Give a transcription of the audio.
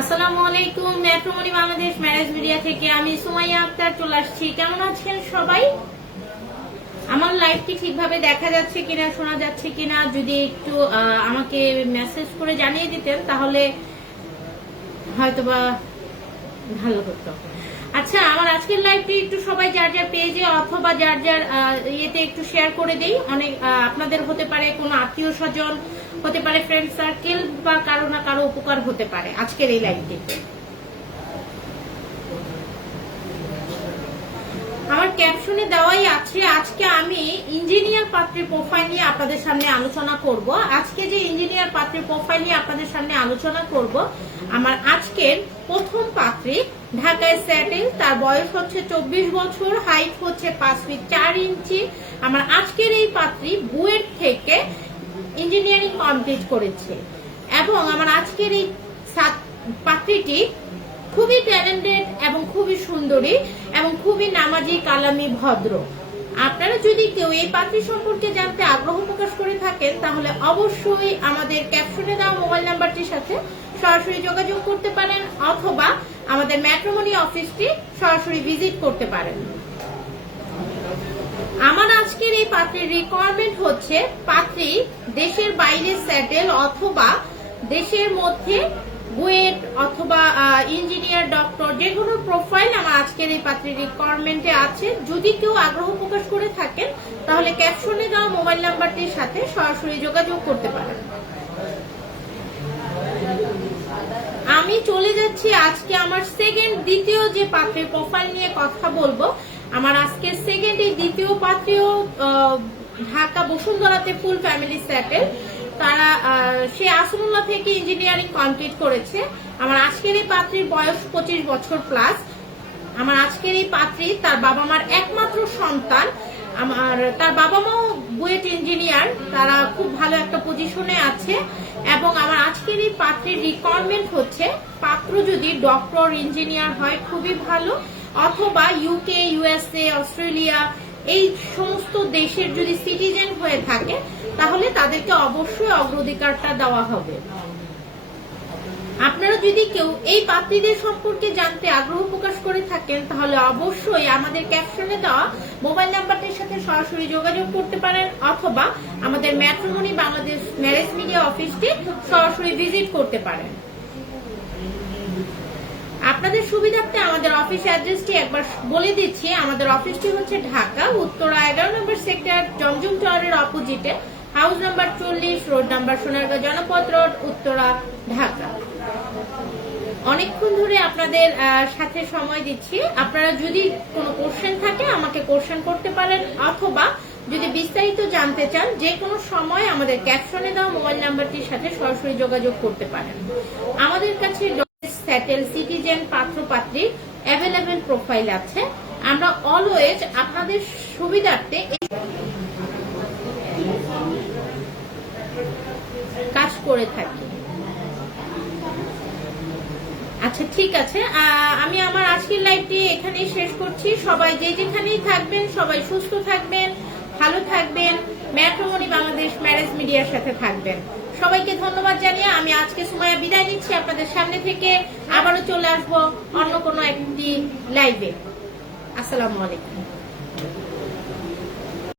আসসালামু আলাইকুম। Matrimony Bangladesh marriage media থেকে আমি সুমাইয়া আক্তার চলে আসছি। কেমন আছেন সবাই? আমার লাইভটি ঠিকভাবে দেখা যাচ্ছে কিনা, শোনা যাচ্ছে কিনা যদি একটু আমাকে মেসেজ করে জানিয়ে দিতেন তাহলে হয়তোবা ভালো হতো। আচ্ছা, আমার আজকের লাইভটি একটু সবাই যার যার পেজে অথবা যার যার ইয়েতে একটু শেয়ার করে দেই। অনেক আপনাদের হতে পারে কোনো আত্মীয় স্বজন, হতে পারে ফ্রেন্ড সার্কেল, বা কারো না কারো উপকার হতে পারে আজকের এই লাইভটিতে। আমার ক্যাপশনে দেওয়াই আছে, আজকে আমি ইঞ্জিনিয়ার পাত্রের প্রোফাইল নিয়ে আপনাদের সামনে আলোচনা করব। আজকে যে ইঞ্জিনিয়ার পাত্রের প্রোফাইল নিয়ে আপনাদের সামনে আলোচনা করব, আমার আজকের প্রথম পাত্রী ঢাকায় সেটেল, তার বয়স হচ্ছে 24 বছর, হাইট হচ্ছে 5 ফিট 4 ইঞ্চি। আমার আজকের এই পাত্রী বুয়েট থেকে ইঞ্জিনিয়ারিং কমপ্লিট করেছে এবং আমার আজকের এই পাত্রীটি খুবই ট্যালেন্টেড এবং খুবই সুন্দরী এবং খুবই নামাজি, কালামি, ভদ্র। আপনারা যদি কেউ এই পাত্রী সম্পর্কে জানতে আগ্রহ প্রকাশ করে থাকেন তাহলে অবশ্যই আমাদের ক্যাপশনে দেওয়া মোবাইল নাম্বারটির সাথে সরাসরি যোগাযোগ করতে পারেন অথবা আমাদের ম্যাট্রিমনি অফিসটি সরাসরি ভিজিট করতে পারেন। আমার আজকের এই পাত্রীর রিকোয়ারমেন্ট হচ্ছে পাত্রী দেশের বাইরে সেটেল অথবা দেশের মধ্যে বুয়েট অথবা ইঞ্জিনিয়ার, ডক্টর, যে কোনো প্রোফাইল আমার আজকের এই পাত্রীর রিকোয়ারমেন্টে আছে। যদি কেউ আগ্রহ প্রকাশ করে থাকেন তাহলে ক্যাপশনে দেওয়া মোবাইল নাম্বারটির সাথে সরাসরি যোগাযোগ করতে পারেন। আমি চলে যাচ্ছি আজকে আমার দ্বিতীয় যে পাত্রের প্রোফাইল নিয়ে কথা বলবো। আমার আজকে এই দ্বিতীয় পাত্রীও ঢাকা বসুন্ধরাতে ফুল ফ্যামিলি সেটেল। তারা সে আসনুল্লাহ থেকে ইঞ্জিনিয়ারিং কমপ্লিট করেছে। আমার আজকের এই পাত্রীর বয়স 25 বছর প্লাস। আমার আজকের এই পাত্রী তার বাবা মার একমাত্র সন্তান। তার বাবা মাও বুয়েট ইঞ্জিনিয়ার, তারা খুব ভালো একটা পজিশনে আছে এবং আমার আজকের এই পাত্রীর রিকোয়ারমেন্ট হচ্ছে পাত্র যদি ডক্টর, ইঞ্জিনিয়ার হয় খুবই ভালো, অথবা ইউকে, ইউএসএ, অস্ট্রেলিয়া এই সমস্ত দেশের যদি সিটিজেন হয়ে থাকে তাহলে তাদেরকে অবশ্যই অগ্রাধিকারটা দেওয়া হবে। আপনারা যদি কেউ এই পাত্রীদের সম্পর্কে জানতে আগ্রহ প্রকাশ করে থাকেন তাহলে অবশ্যই আমাদের ক্যাপশনে দেওয়া মোবাইল নাম্বারটির সাথে সরাসরি যোগাযোগ করতে পারেন অথবা আমাদের ম্যাট্রিমনি বাংলাদেশ ম্যারেজ মিডিয়া অফিসটি সরাসরি ভিজিট করতে পারেন। আপনাদের সুবিধার্থে আমাদের অফিস অ্যাড্রেসটি একবার বলে দিচ্ছি। আমাদের অফিসটি হচ্ছে ঢাকা উত্তরা 11 নম্বর সেক্টর, জমজম টাওয়ারের অপোজিটে, house number 40, road number Sonargaon জনপদ রোড, উত্তরা, ঢাকা। অনেকক্ষণ ধরে আপনাদের সাথে সময় দিচ্ছি। আপনারা যদি কোনো কোশ্চেন থাকে আমাকে কোশ্চেন করতে পারেন অথবা যদি বিস্তারিত জানতে চান যে কোনো সময় আমাদের ক্যাপশনে দেওয়া মোবাইল নাম্বারটির সাথে সরাসরি যোগাযোগ করতে পারেন। আমাদের কাছে সেটেল, সিটিজেন, পাত্র পাত্রী অ্যাভেলেবেল প্রোফাইল আছে। আমরা অলওয়েজ আপনাদের সুবিধার্থে কাজ করে থাকি। আচ্ছা, ঠিক আছে, আমি আমার আজকের লাইভটি এখানেই শেষ করছি। সবাই যে যেখানেই থাকবেন সবাই সুস্থ থাকবেন, ভালো থাকবেন, ম্যাট্রিমনি বাংলাদেশ ম্যারেজ মিডিয়ার সাথে থাকবেন। সবাইকে ধন্যবাদ জানিয়ে আমি আজকে সুমাইয়া বিদায় নিচ্ছি আপনাদের সামনে থেকে। আবারও চলে আসবো অন্য কোনো একটি লাইভে। আসসালামু আলাইকুম।